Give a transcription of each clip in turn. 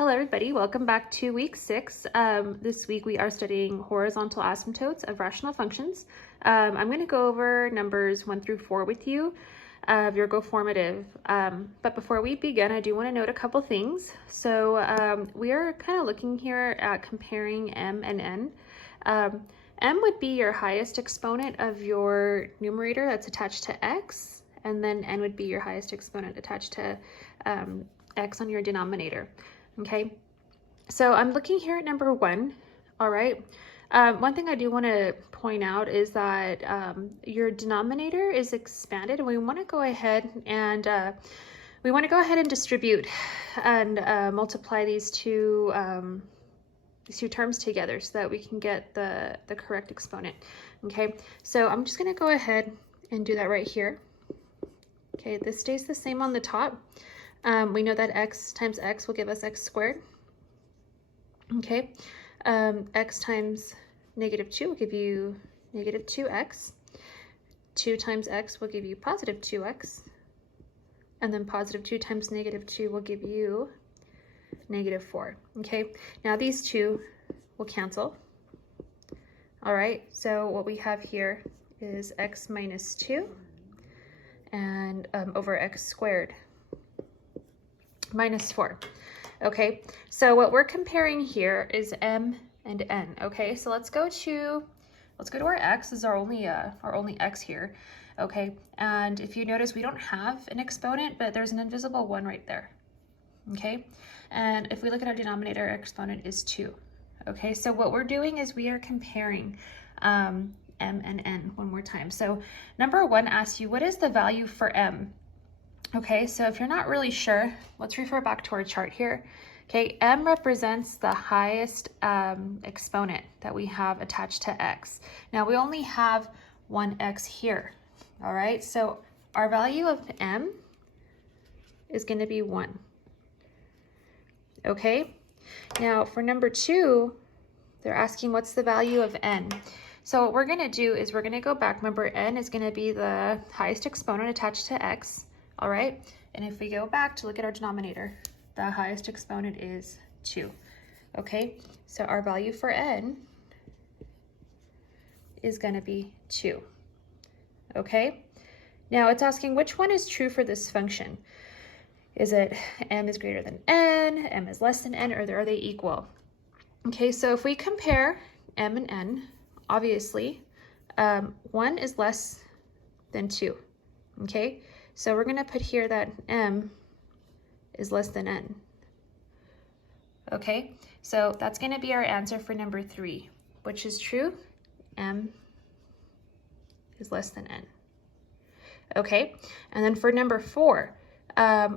Hello everybody, welcome back to week 6. This week we are studying horizontal asymptotes of rational functions. I'm going to go over numbers 1 through 4 with you of your Go formative. But before we begin, I do want to note a couple things. So we are kind of looking here at comparing m and n. M would be your highest exponent of your numerator that's attached to x, and then n would be your highest exponent attached to x on your denominator. Okay, so I'm looking here at number 1. All right, one thing I do want to point out is that your denominator is expanded, and we want to go ahead and distribute and multiply these two terms together so that we can get the correct exponent. Okay, so I'm just going to go ahead and do that right here. Okay, this stays the same on the top. We know that x times x will give us x squared. Okay, x times negative 2 will give you negative 2x. 2 times x will give you positive 2x. And then positive 2 times negative 2 will give you negative 4. Okay, now these two will cancel. All right, so what we have here is x minus 2 and over x squared minus 4. Okay, so what we're comparing here is m and n. Okay, so let's go to our x. This is our only x here. Okay, and if you notice, we don't have an exponent, but there's an invisible 1 right there. Okay, and if we look at our denominator, our exponent is 2. Okay, so what we're doing is we are comparing m and n one more time. So number 1 asks you, what is the value for m? Okay, so if you're not really sure, let's refer back to our chart here. Okay, m represents the highest exponent that we have attached to x. Now we only have one x here. All right, so our value of m is going to be 1. Okay, now for number 2, they're asking what's the value of n. So what we're going to do is we're going to go back. Remember, n is going to be the highest exponent attached to x. All right, and if we go back to look at our denominator, the highest exponent is 2. Okay, so our value for n is going to be 2. Okay, now it's asking which one is true for this function. Is it m is greater than n, m is less than n, or are they equal? Okay, so if we compare m and n, obviously 1 is less than 2. Okay, so we're going to put here that m is less than n. Okay, so that's going to be our answer for number 3, which is true. M is less than n. Okay, and then for number 4,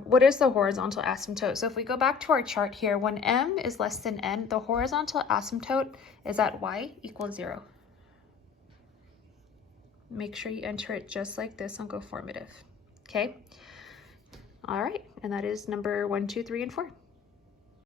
what is the horizontal asymptote? So if we go back to our chart here, when m is less than n, the horizontal asymptote is at y equals 0. Make sure you enter it just like this on Go formative. Okay, all right, and that is number 1, 2, 3, and 4.